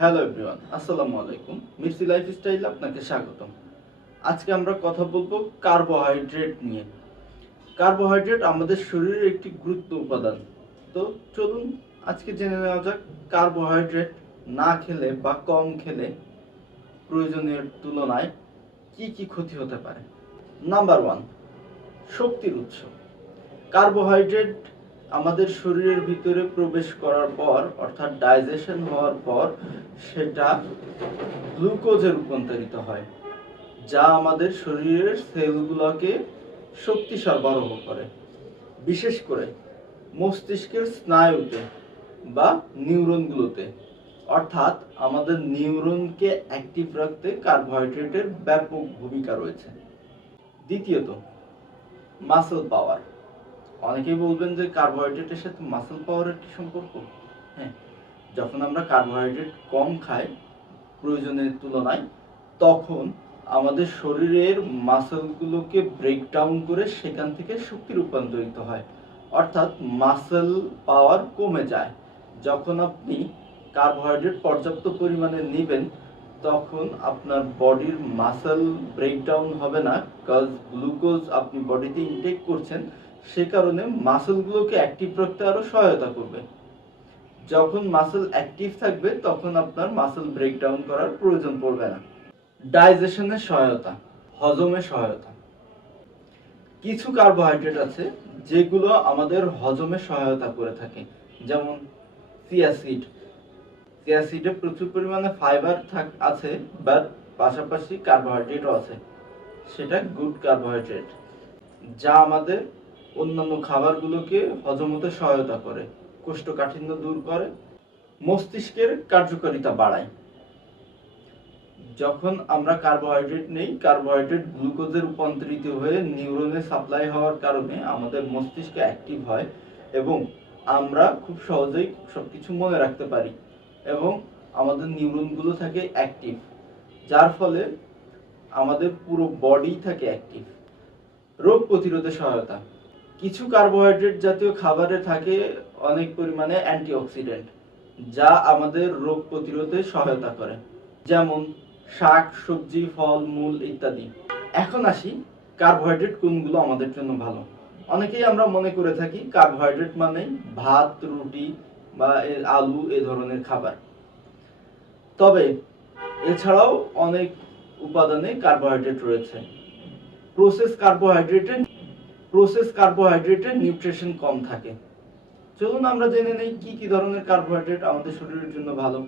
Hello everyone, আসসালামু আলাইকুম। মির্সি lifestyle আপনাকে স্বাগতম। আজকে আমরা কথা বলব কার্বোহাইড্রেট নিয়ে। কার্বোহাইড্রেট আমাদের শরীরের একটি গুরুত্ব উপাদান। তো চলুন, আজকে জেনে নেওয়া যাক, কার্বোহাইড্রেট না খেলে বা কম খেলে প্রয়োজনীয় তুলনায় কি কি ক্ষতি হতে পারে? নাম্বার ওয়ান, শক্তির উৎস। কার্বোহাইড্রেট আমাদের শরীরের ভিতরে প্রবেশ করার পর, অর্থাৎ ডাইজেশন হওয়ার পর, সেটা গ্লুকোজে রূপান্তরিত হয়, যা আমাদের শরীরের সেলগুলোকে শক্তি সরবরাহ করে। বিশেষ করে মস্তিষ্কের স্নায়ুতে বা নিউরনগুলোতে অর্থাৎ আমাদের নিউরনকে অ্যাক্টিভ রাখতে কার্বোহাইড্রেটের ব্যাপক ভূমিকা রয়েছে। দ্বিতীয়ত মাসেল পাওয়ার অনেকেই বলবেন যে কার্বোহাইড্রেটের সাথে মাসেল পাওয়ারের কি সম্পর্ক? হ্যাঁ যখন আমরা কার্বোহাইড্রেট কম খাই প্রয়োজনের তুলনায়, তখন আমাদের শরীরের মাসেলগুলোকে ব্রেকডাউন করে সেখান থেকে শক্তি রূপান্তরিত হয়। অর্থাৎ মাসেল পাওয়ার কমে যায়। যখন আপনি কার্বোহাইড্রেট পর্যাপ্ত পরিমাণে নেবেন, তখন আপনার বডির মাসেল ব্রেকডাউন হবে না কাজ গ্লুকোজ আপনি বডিতে ইনটেক করছেন সে কারণে মাসেলগুলোকে অ্যাক্টিভ রাখতে আরও সহায়তা করবে। যখন মাসেল অ্যাক্টিভ থাকবে, তখন আপনার মাসেল ব্রেকডাউন করার প্রয়োজন পড়বে না। ডাইজেশনের সহায়তা, হজমে সহায়তা। কিছু কার্বোহাইড্রেট আছে, যেগুলো আমাদের হজমে সহায়তা করে থাকে। যেমন সিয়াসিড সিয়াসিডে প্রচুর পরিমাণে ফাইবার থাক আছে বাট পাশাপাশি কার্বোহাইড্রেটও আছে। সেটা গুড কার্বোহাইড্রেট যা আমাদের অন্যান্য খাবারগুলোকে হজম হতে সহায়তা করে, কোষ্ঠকাঠিন্য দূর করে, মস্তিষ্কের কার্যকারিতা বাড়ায়। যখন আমরা কার্বোহাইড্রেট নেই কার্বোহাইড্রেট গ্লুকোজে রূপান্তরিত হয়ে নিউরনে সাপ্লাই হওয়ার কারণে আমাদের মস্তিষ্ক অ্যাক্টিভ হয় এবং আমরা খুব সহজেই সবকিছু মনে রাখতে পারি এবং আমাদের নিউরনগুলো থাকে অ্যাক্টিভ যার ফলে আমাদের পুরো বডি থাকে অ্যাক্টিভ রোগ প্রতিরোধে সহায়তা। কিছু কার্বোহাইড্রেট জাতীয় খাবারে থাকে অনেক পরিমাণে অ্যান্টিঅক্সিডেন্ট যা আমাদের রোগ প্রতিরোধে সহায়তা করে। যেমন শাক, সবজি, ফল, মূল ইত্যাদি। এখন আসি কার্বোহাইড্রেট কোনগুলো আমাদের জন্য ভালো। অনেকেই আমরা মনে করে থাকি কার্বোহাইড্রেট মানে ভাত, রুটি বা আলু এ ধরনের খাবার। তবে এছাড়াও অনেক উপাদানে কার্বোহাইড্রেট রয়েছে। প্রসেস কার্বোহাইড্রেটে প্রসেস কার্বোহাইড্রেটের নিউট্রিশন কম থাকে। চলুন আমরা জেনে নেই কি কি ধরনের কার্বোহাইড্রেট আমাদের শরীরের জন্য ভালো।